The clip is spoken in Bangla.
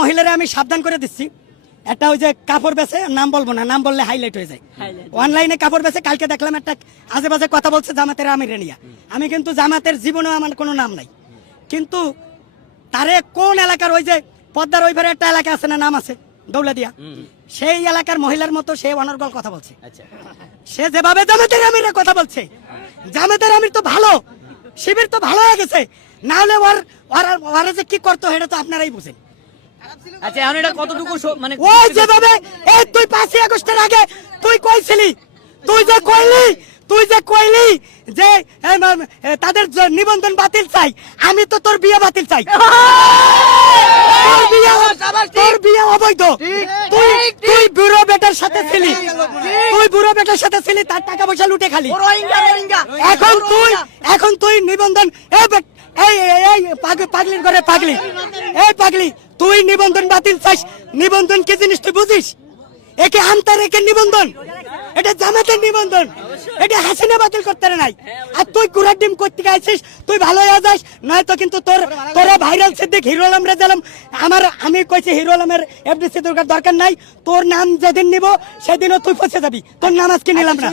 মহিলারে আমি সাবধান করে দিচ্ছি, একটা ওই যে কাপড় বেচে, নাম বলবো না, নাম বললে হাইলাইট হয়ে যায়, অনলাইনে কাপড় বেচে, কালকে দেখলাম একটা আজেবাজে কথা বলছে জামাতের আমিরে নিয়ে। আমি কিন্তু জামাতের জীবনেও আমার কোনো নাম নাই, কিন্তু তারে কোন এলাকার ওই যে পদ্মার ওই একটা এলাকা আছে না, নাম আছে দৌলতদিয়া, সেই এলাকার মহিলার মতো সে অনর্গল কথা বলছে। সে যেভাবে জামাতের আমিরে কথা বলছে, জামাতের আমির তো ভালো, শিবির তো ভালো হয়ে গেছে, না হলে ওরা যে কি করতো সেটা তো আপনারাই বুঝেন। আচ্ছা এখন এটা কতটুকু মানে ওই যেভাবে এই তুই 5ই আগস্টের আগে তুই কইছিলি, তুই যে কইলি যে তাদের নিবন্ধন বাতিল চাই, আমি তো তোর বিয়ে বাতিল চাই, তোর বিয়ে অবৈধ, তুই বুড়ো বেটার সাথে ছিলি, তার টাকা পয়সা লুটে খালি, এখন তুই নিবন্ধন পাগলির ঘরে পাগলি, এই পাগলি তুই নিবন্ধন বাতিল চাস, নিবন্ধন কি জিনিস তুই বুঝিস? একে আনতার, একে নিবন্ধন, এটা জামাতের নিবন্ধন, এটা হাসিনা বাতিল করতে নাই। আর তুই কুড়ার ডিম করতে গাইছিস, তুই ভালো হয়ে যাস, নয়তো কিন্তু তোরা ভাইরাল সিদ্দিক হিরো আলমরে দিলাম, আমি কইছি হিরো আলমের এফডিসি দরকার নাই, তোর নাম যেদিন নিব সেদিনও তুই ফসে যাবি, তোর নাম আজকে নিলাম না।